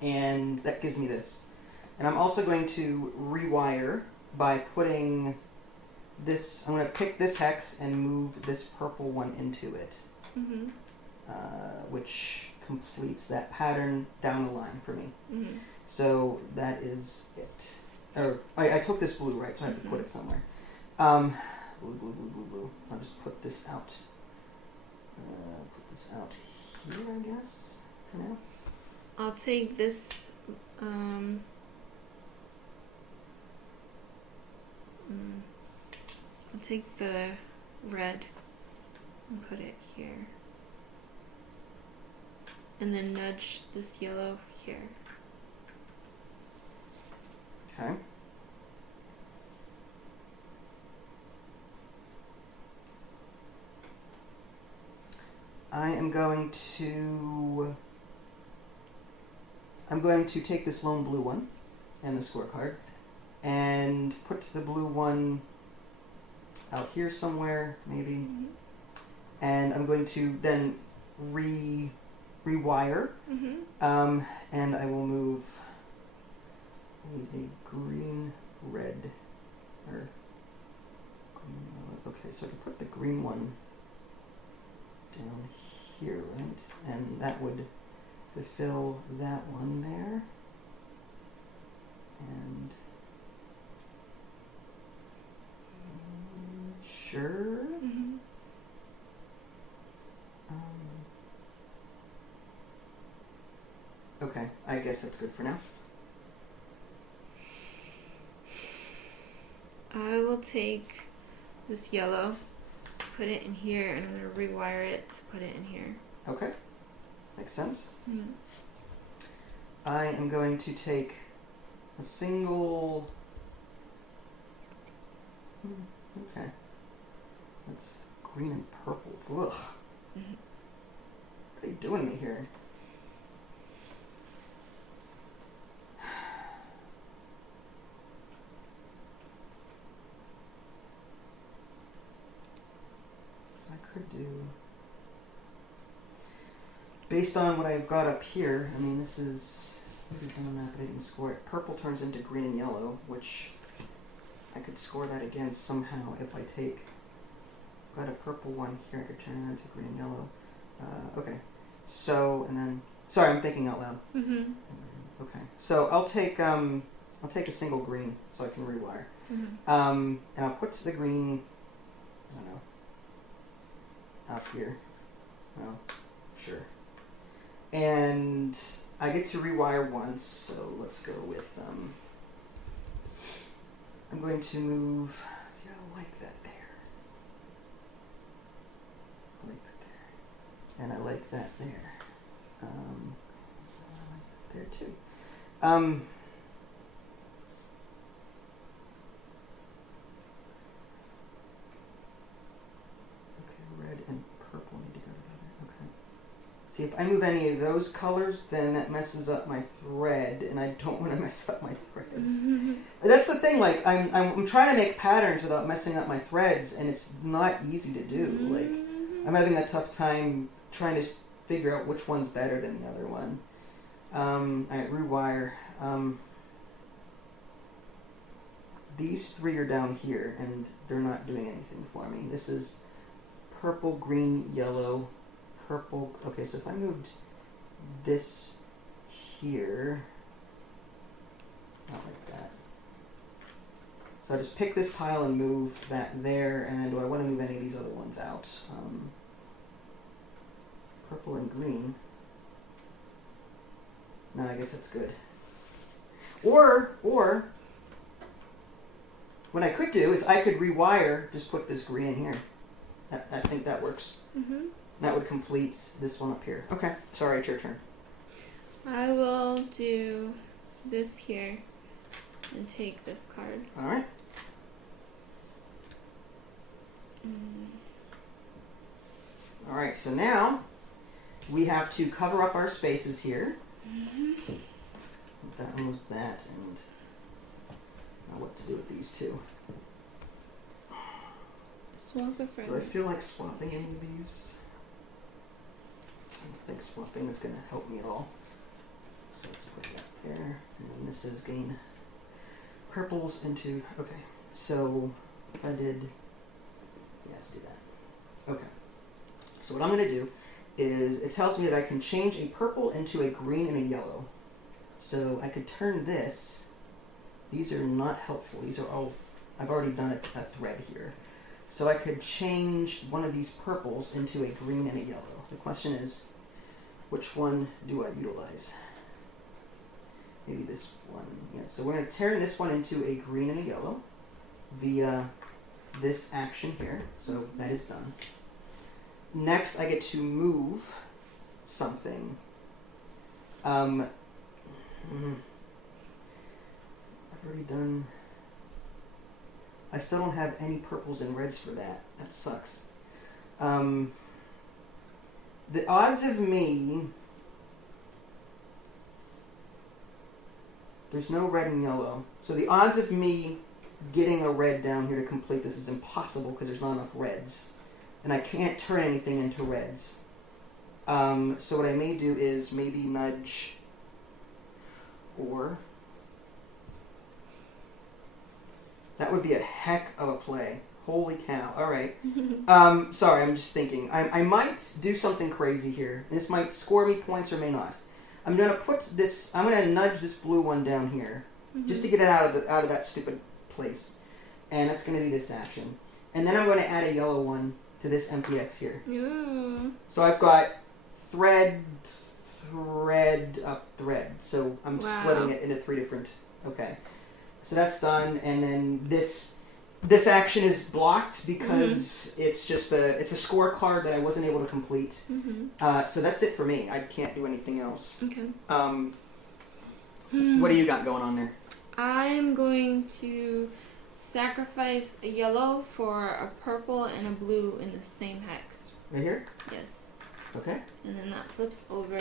and that gives me this. And I'm also going to rewire by putting this. I'm going to pick this hex and move this purple one into it, Mm-hmm. which completes that pattern down the line for me. Mm-hmm. So that is it. Or I took this blue, right? So I have to put it somewhere. Blue, blue, blue, blue, blue. I'll just put this out. Put this out here, I guess, for now. I'll take this. I'll take the red and put it here. And then nudge this yellow here. Okay. I'm going to take this lone blue one and the scorecard and put the blue one out here somewhere, maybe. Mm-hmm. And I'm going to then rewire. Mm-hmm. And I will move. I need a green, red, or green, yellow. Okay, so I can put the green one down here, right? And that would fulfill that one there. And sure. Mm-hmm. Okay, I guess that's good for now. I will take this yellow, put it in here, and I'm going to rewire it to put it in here. Okay, makes sense. Mm-hmm. I am going to take a single. Okay, that's green and purple. Ugh. Mm-hmm. What are you doing to me here? Do based on what I've got up here, I mean, this is maybe done that, but I didn't score it. Purple turns into green and yellow, which I could score that again somehow if I take. I've got a purple one here. I could turn it into green and yellow. Okay, so and then sorry, I'm thinking out loud. Mm-hmm. Okay, so I'll take a single green so I can rewire. Mm-hmm. And I'll put the green. I don't know. Up here. Well, sure. And I get to rewire once, so let's go with, I'm going to move, see, I like that there. I like that there. And I like that there. I like that there too. Red and purple need to go together. Okay. See, if I move any of those colors, then that messes up my thread, and I don't want to mess up my threads. Mm-hmm. That's the thing. Like, I'm trying to make patterns without messing up my threads, and it's not easy to do. Mm-hmm. Like, I'm having a tough time trying to figure out which one's better than the other one. Alright, rewire. These three are down here, and they're not doing anything for me. This is purple, green, yellow, purple. Okay, so if I moved this here, not like that. So I just pick this tile and move that there, and then do I want to move any of these other ones out? Purple and green. No, I guess that's good. Or what I could do is I could rewire, just put this green in here. I think that works. Mm-hmm. That would complete this one up here. Okay, sorry, it's your turn. I will do this here and take this card. All right. All right, so now we have to cover up our spaces here. Mm-hmm. That was that, and now what to do with these two. Swap it for... Do I feel like swapping any of these? I don't think swapping is going to help me at all. So let's put that there. And then this is gain purples into... Okay, so if I did... Yeah, let's do that. Okay. So what I'm going to do is it tells me that I can change a purple into a green and a yellow. So I could turn this. These are not helpful. These are all... I've already done a thread here. So I could change one of these purples into a green and a yellow. The question is, which one do I utilize? Maybe this one. Yeah, so we're going to turn this one into a green and a yellow via this action here. So that is done. Next, I get to move something. I've already done... I still don't have any purples and reds for that. That sucks. The odds of me... There's no red and yellow. So the odds of me getting a red down here to complete this is impossible because there's not enough reds. And I can't turn anything into reds. So what I may do is maybe nudge... Or... That would be a heck of a play. Holy cow. Alright. Sorry, I'm just thinking. I might do something crazy here. This might score me points or may not. I'm going to put this... I'm going to nudge this blue one down here. Just to get it out of that stupid place. And that's going to be this action. And then I'm going to add a yellow one to this empty X here. Ooh. So I've got thread, up, thread. So I'm splitting it into 3 different... Okay. So that's done, and then this action is blocked because it's just a scorecard that I wasn't able to complete. So that's it for me. I can't do anything else. Okay. What do you got going on there? I'm going to sacrifice a yellow for a purple and a blue in the same hex. Right here? Yes. Okay. And then that flips over.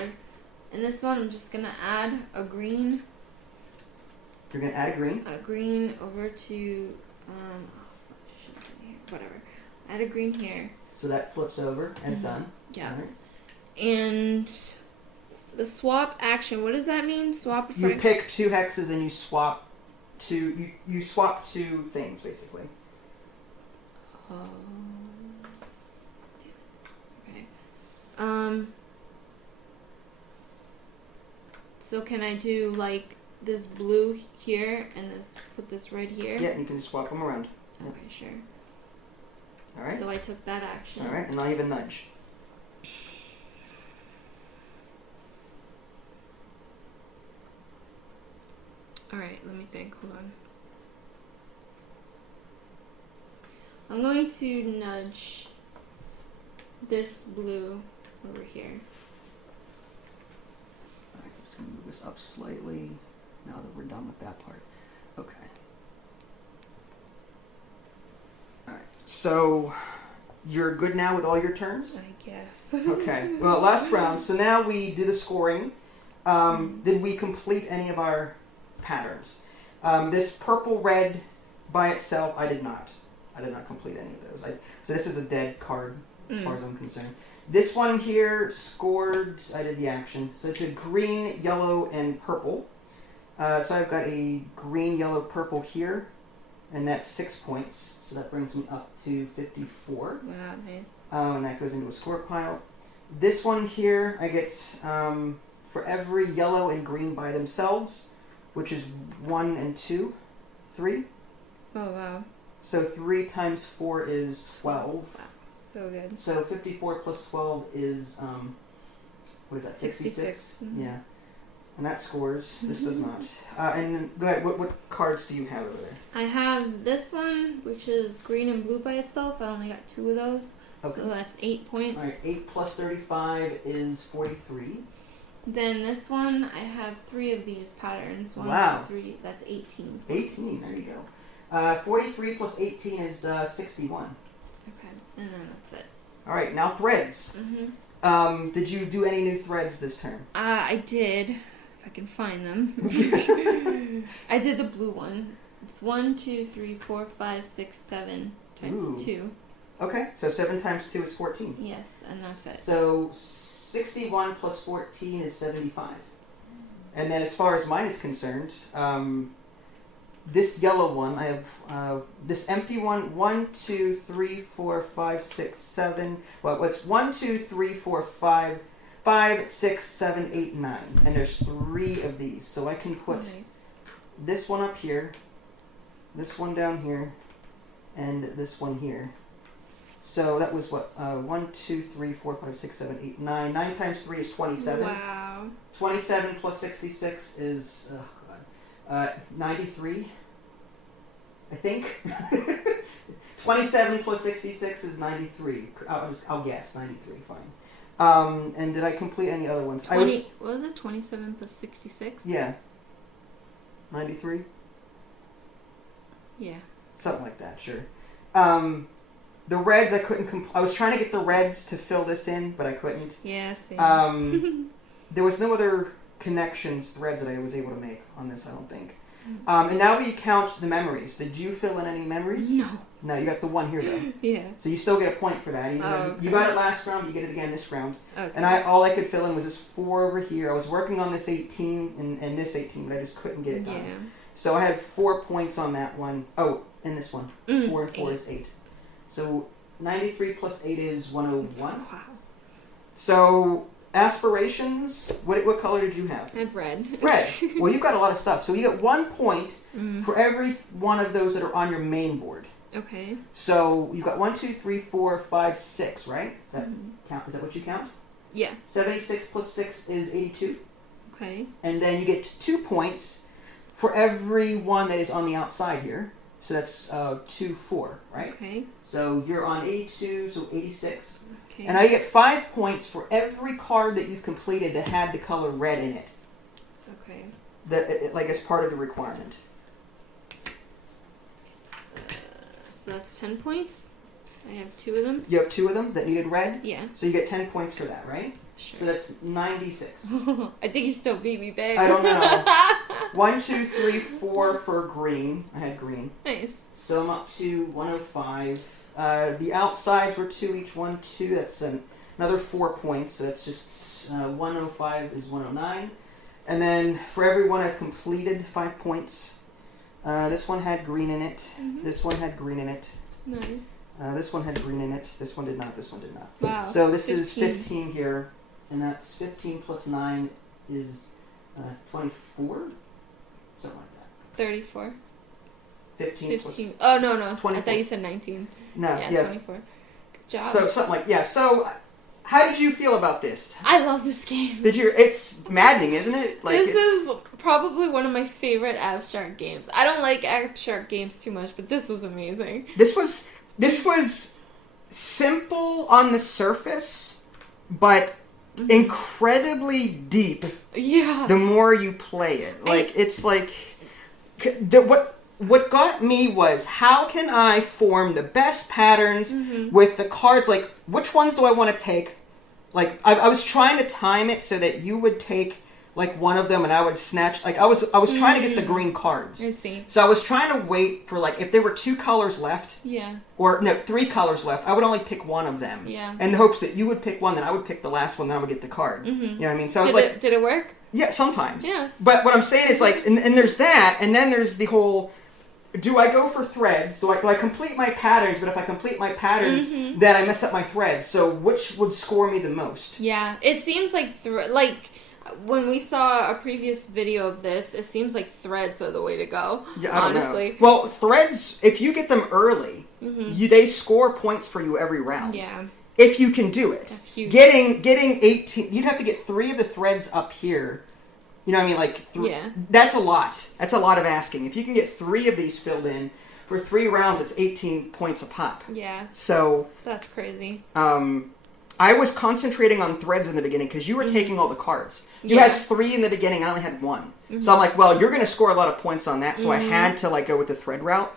And this one, I'm just gonna add a green. You're going to add a green? A green over to, whatever. Add a green here. So that flips over and it's done. Yeah. Right. And the swap action, what does that mean? Swap for... You pick 2 hexes and you swap you swap 2 things, basically. Oh. Okay. So can I do, like, this blue here and put this red here? Yeah, and you can just swap them around. Okay, sure. Alright. So I took that action. Alright, and I'll even nudge. Alright, let me think. Hold on. I'm going to nudge this blue over here. Alright, I'm just going to move this up slightly. Now that we're done with that part. Okay. Alright, so you're good now with all your turns? I guess. Okay, well, last round. So now we do the scoring. Did we complete any of our patterns? This purple-red by itself, I did not. I did not complete any of those. So this is a dead card, as far as I'm concerned. This one here scored, I did the action. So it's a green, yellow, and purple. So I've got a green, yellow, purple here, and that's 6 points. So that brings me up to 54. Wow, nice. And that goes into a score pile. This one here, I get for every yellow and green by themselves, which is 1 and 2, 3. Oh, wow. So 3 times 4 is 12. Wow, so good. So 54 plus 12 is, what is that, 66? Yeah. And that scores. This does not. And go ahead, what cards do you have over there? I have this one, which is green and blue by itself. I only got 2 of those. Okay. So that's 8 points. Alright, 8 plus 35 is 43. Then this one, I have 3 of these patterns. 1, wow. 2, 3. That's 18 points. 18, there you go. 43 plus 18 is 61. Okay, and then that's it. Alright, now threads. Did you do any new threads this turn? I did. If I can find them. I did the blue one. It's 1, 2, 3, 4, 5, 6, 7 times 2. Okay, so 7 times 2 is 14. Yes, and that's it. So 61 plus 14 is 75. And then as far as mine is concerned, this yellow one, I have this empty one, 1, 2, 3, 4, 5, 6, 7. Well, it was 1, 2, 3, 4, 5, 5, 6, 7, 8, 9. And there's 3 of these. So I can put this one up here, this one down here, and this one here. So that was what? 1, 2, 3, 4, 5, 6, 7, 8, 9. 9 times 3 is 27. Wow. 27 plus 66 is 93, I think. 27 plus 66 is 93. I'll guess 93. Fine. And did I complete any other ones? 20, what was it? 27 plus 66? Yeah. 93? Yeah. Something like that, sure. The reds I couldn't I was trying to get the reds to fill this in, but I couldn't. Yeah, same. There was no other threads that I was able to make on this, I don't think. And now we count the memories. Did you fill in any memories? No. No, you got the one here though. Yeah. So you still get a point for that. Okay. You got it last round, you get it again this round. Okay. And all I could fill in was this 4 over here. I was working on this 18 and this 18, but I just couldn't get it done. Yeah. So I had 4 points on that one. Oh, and this one. 4 and 4 is 8. So 93 plus 8 is 101. Wow. So aspirations, what color did you have? I had red. Red. Well, you've got a lot of stuff. So you get 1 point for every one of those that are on your main board. Okay. So you've got 1, 2, 3, 4, 5, 6, right? Is that count? Is that what you count? Yeah. 76 plus 6 is 82. Okay. And then you get 2 points for every one that is on the outside here. So that's 2, 4, right? Okay. So you're on 82, so 86. Okay. And now you get 5 points for every card that you've completed that had the color red in it. Okay. Like as part of the requirement. So that's 10 points. I have 2 of them. You have 2 of them that needed red? Yeah. So you get 10 points for that, right? Sure. So that's 96. I think you still beat me, babe. I don't know. 1, 2, 3, 4 for green. I had green. Nice. So I'm up to 105. The outsides were 2 each, 1, 2. That's another 4 points. So that's just 105 is 109. And then for every one I've completed, 5 points. This one had green in it. This one had green in it. Nice. This one had green in it. This one did not. This one did not. Wow. So this is 15 here. And that's 15 plus 9 is 24? Something like that. 34. 15 15. Oh, no. 24. I thought you said 19. No, yeah. 24. Good job. So something like, yeah. So how did you feel about this? I love this game. It's maddening, isn't it? Like this is probably one of my favorite abstract games. I don't like abstract games too much, but this was amazing. This was simple on the surface, but incredibly deep. Yeah. The more you play it, it's like what got me was how can I form the best patterns with the cards? Like which ones do I want to take? Like I was trying to time it so that you would take like one of them and I would snatch. Like I was trying to get the green cards. I see. So I was trying to wait for like if there were 2 colors left. Yeah. Or no, 3 colors left. I would only pick one of them. Yeah. In the hopes that you would pick one, then I would pick the last one, then I would get the card. You know what I mean? So I was did it work? Yeah, sometimes. Yeah. But what I'm saying is like, and there's that, and then there's the whole. Do I go for threads? Do I complete my patterns? But if I complete my patterns, then I mess up my threads. So which would score me the most? Yeah, it seems like when we saw a previous video of this, it seems like threads are the way to go. Yeah, I don't honestly. Know. Well, threads, if you get them early, they score points for you every round. Yeah. If you can do it. That's huge. Getting 18, you'd have to get 3 of the threads up here. You know what I mean? Like, yeah. That's a lot. That's a lot of asking. If you can get 3 of these filled in for 3 rounds, it's 18 points a pop. Yeah. So that's crazy. I was concentrating on threads in the beginning because you were taking all the cards. You had 3 in the beginning, I only had 1. So I'm like, well, you're going to score a lot of points on that. So I had to like go with the thread route.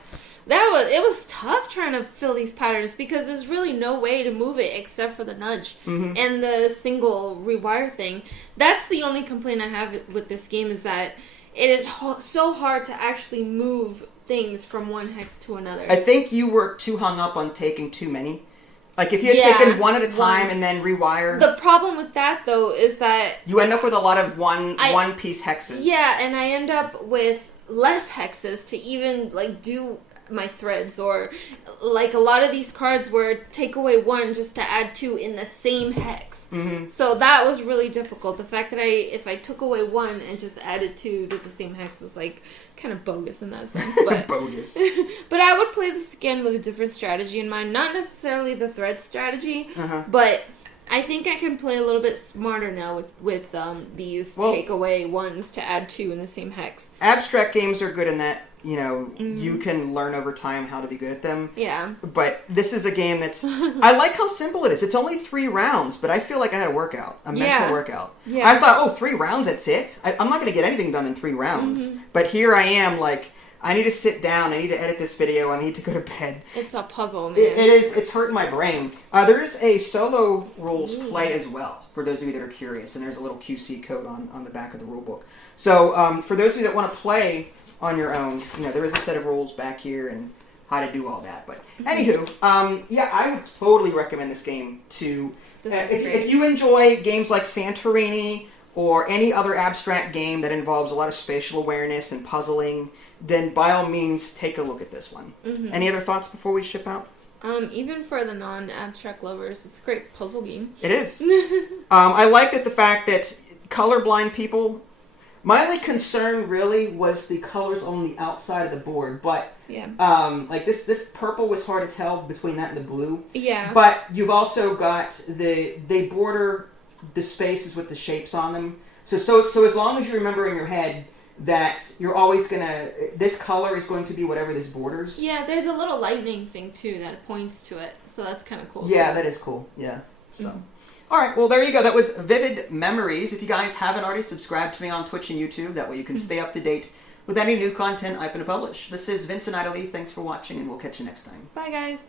It was tough trying to fill these patterns because there's really no way to move it except for the nudge and the single rewire thing. That's the only complaint I have with this game is that it is so hard to actually move things from one hex to another. I think you were too hung up on taking too many. Like, if you had taken one at a time and then rewire... The problem with that, though, is that... You end up with a lot of one-piece hexes. Yeah, and I end up with less hexes to even, like, do my threads. Or, like, a lot of these cards were take away 1 just to add 2 in the same hex. Mm-hmm. So that was really difficult. The fact that if I took away 1 and just added 2 to the same hex was, like... kind of bogus in that sense, but bogus. But I would play this again with a different strategy in mind, not necessarily the thread strategy, but I think I can play a little bit smarter now with these takeaway ones to add 2 in the same hex. Abstract games are good in that, you know, you can learn over time how to be good at them. Yeah. But this is a game that's... I like how simple it is. It's only 3 rounds, but I feel like I had a workout. A mental workout. Yeah. I thought, 3 rounds, that's it? I'm not going to get anything done in 3 rounds. But here I am, like, I need to sit down, I need to edit this video, I need to go to bed. It's a puzzle, man. It is. It's hurting my brain. There's a solo rules play as well, for those of you that are curious, and there's a little QC code on the back of the rule book. So, for those of you that want to play... on your own, you know, there is a set of rules back here and how to do all that. But anywho, yeah, I would totally recommend this game to if you enjoy games like Santorini or any other abstract game that involves a lot of spatial awareness and puzzling, then by all means take a look at this one. Any other thoughts before we ship out? Even for the non-abstract lovers, it's a great puzzle game. It is. I liked it, the fact that colorblind people... My only concern really was the colors on the outside of the board, but like this purple was hard to tell between that and the blue. Yeah. But you've also got they border the spaces with the shapes on them. So as long as you remember in your head that you're always this color is going to be whatever this borders. Yeah, there's a little lightning thing too that points to it, so that's kind of cool. Yeah, that is cool. Yeah. So. All right, well, there you go. That was Vivid Memories. If you guys haven't already, subscribe to me on Twitch and YouTube. That way you can stay up to date with any new content I'm going to publish. This is Vincent Idley. Thanks for watching, and we'll catch you next time. Bye, guys.